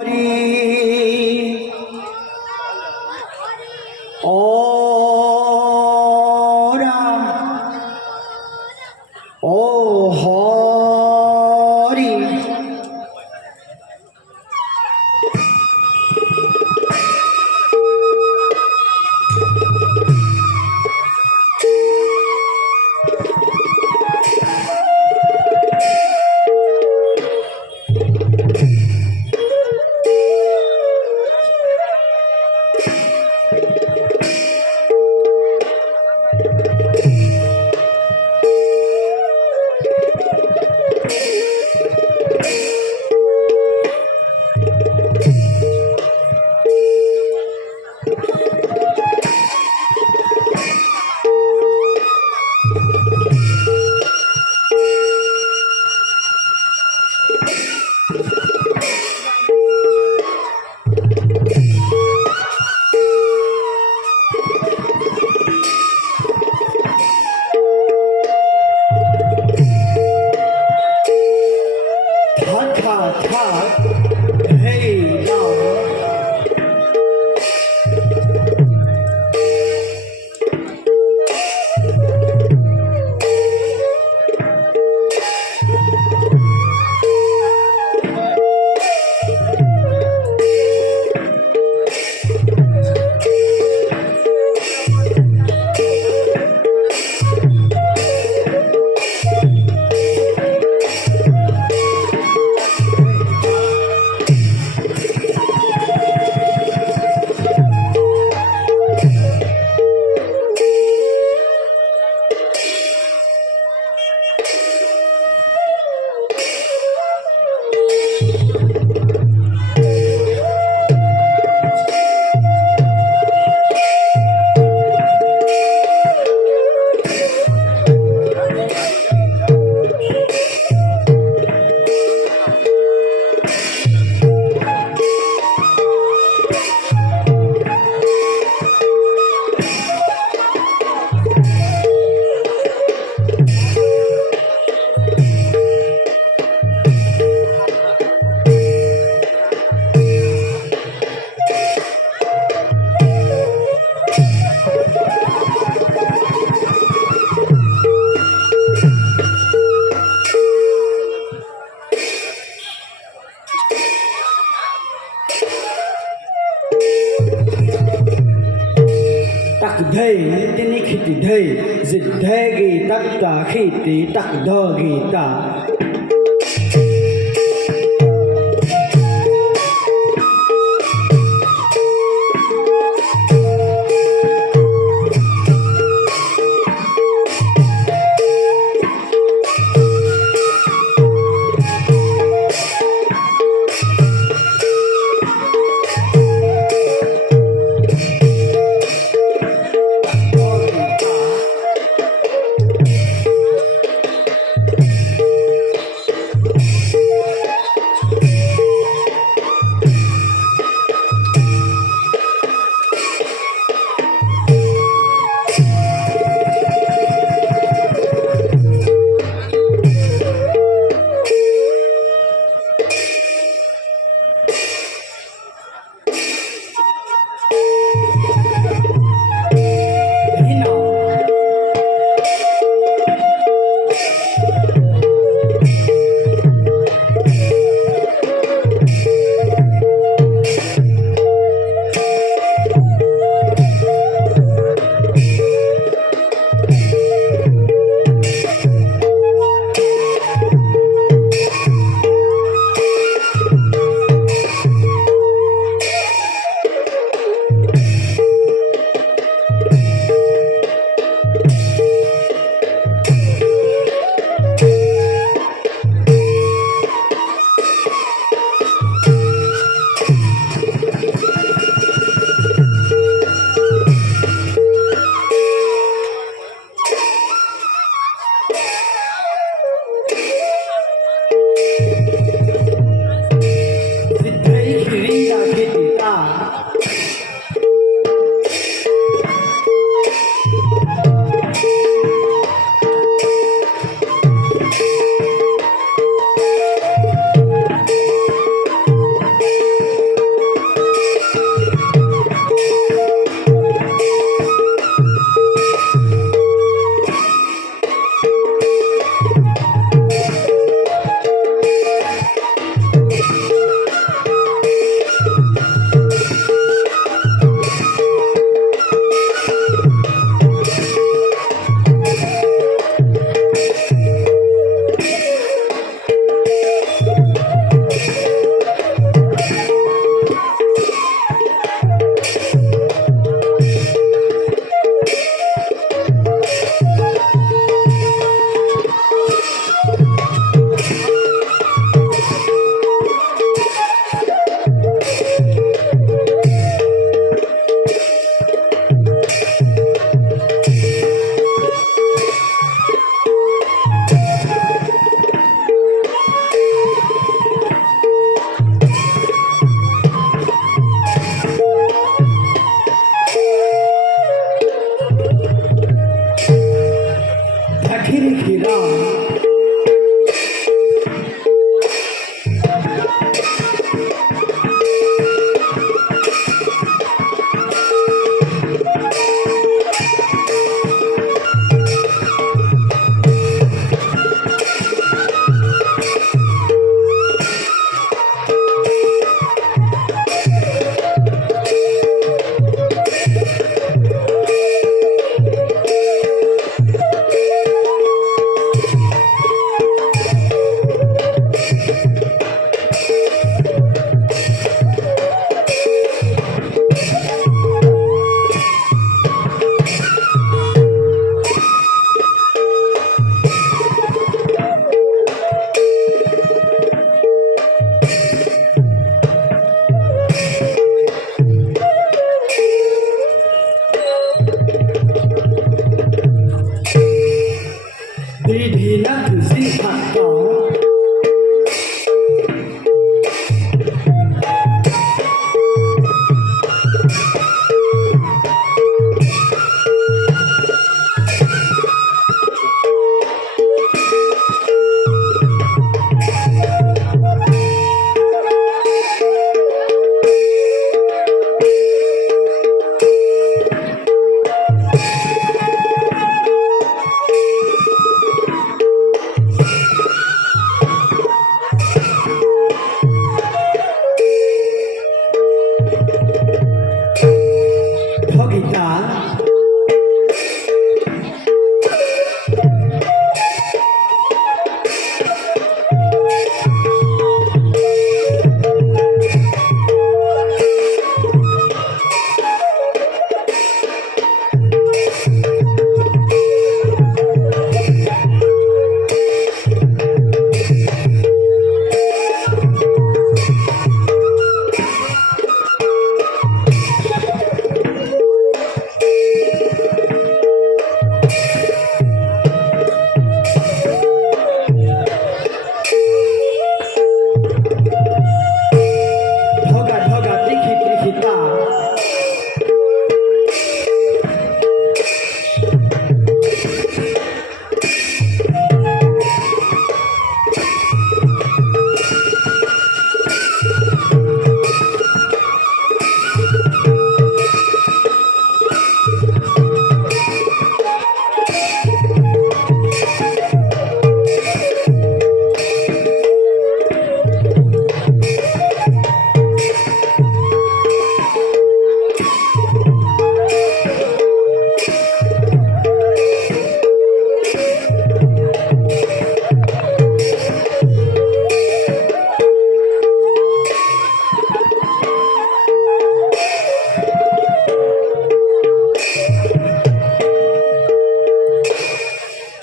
हरी ओ राम ओ हरी Dhây tên khỉ tỷ dhây dịch dhây ghi tắc tà khỉ tỷ tắc đơ ghi tà Gita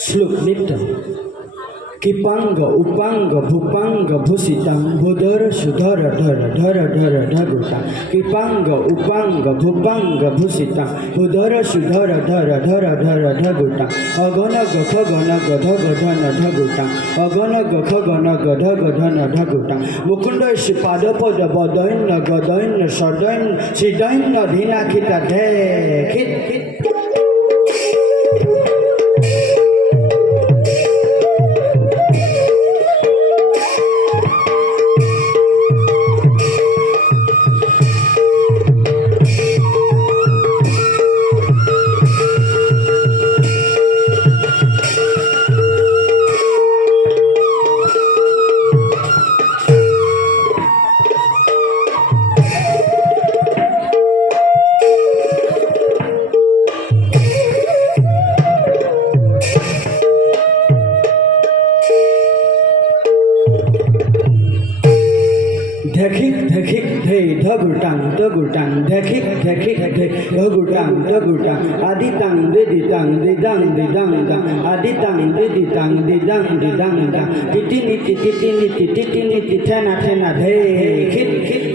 श्लोक नित्य किपांग उपांग भूपांग भूषितां भूधर सुधर धर धर धर धगुतां किपांग उपांग भूपांग भूषितां भूधर सुधर धर धर धर धगुतां अगन गख गन गध गधन धगुतां अगन गख गन गध गधन धगुतां मुकुंद पाद पद बदैन्य गदैन्य सदैन्य सिदैन्य धीनाखिता धे खित Dekik dekik de dagutang dagutang dekik dekik de dagutang dagutang aditang deditang dedang dedang dang aditang deditang dedang dedang dang titini titini titini titana tena de kit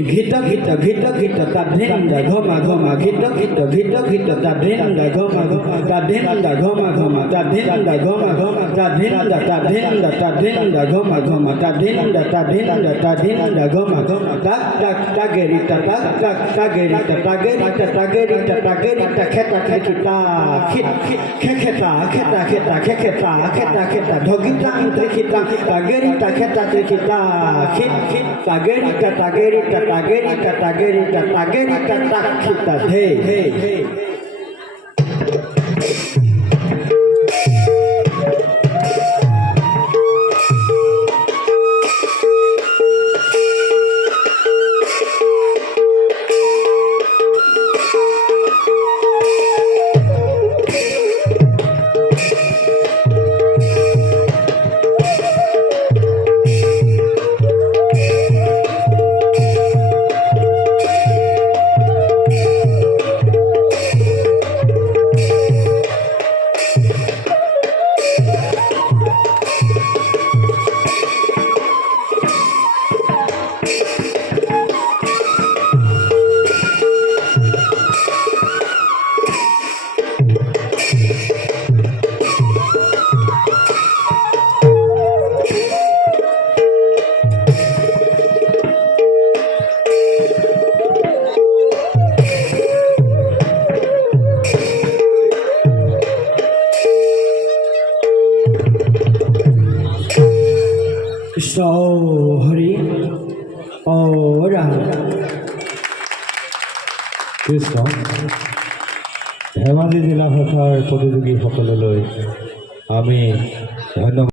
gita gita gita gita tadenda goma goma gita gita gita gita tadenda goma goma tadenda goma goma tadenda goma goma tadenda tadenda tadenda goma goma tadenda tadenda tadenda goma tak tak tagerita tak tak tagerita tagerita tagerita tagerita kheta kheta khit kheta kheta kheta kheta kheta kheta dhogita intrikita tagerita kheta trikita khit khit tagerita tagerita tagerita tagerita tagerita takita he he Krishna Hari Ora Krishna Dhemaji জিলা ভাষাৰ প্ৰতিযোগীসকললৈ আমি ধন্যবাদ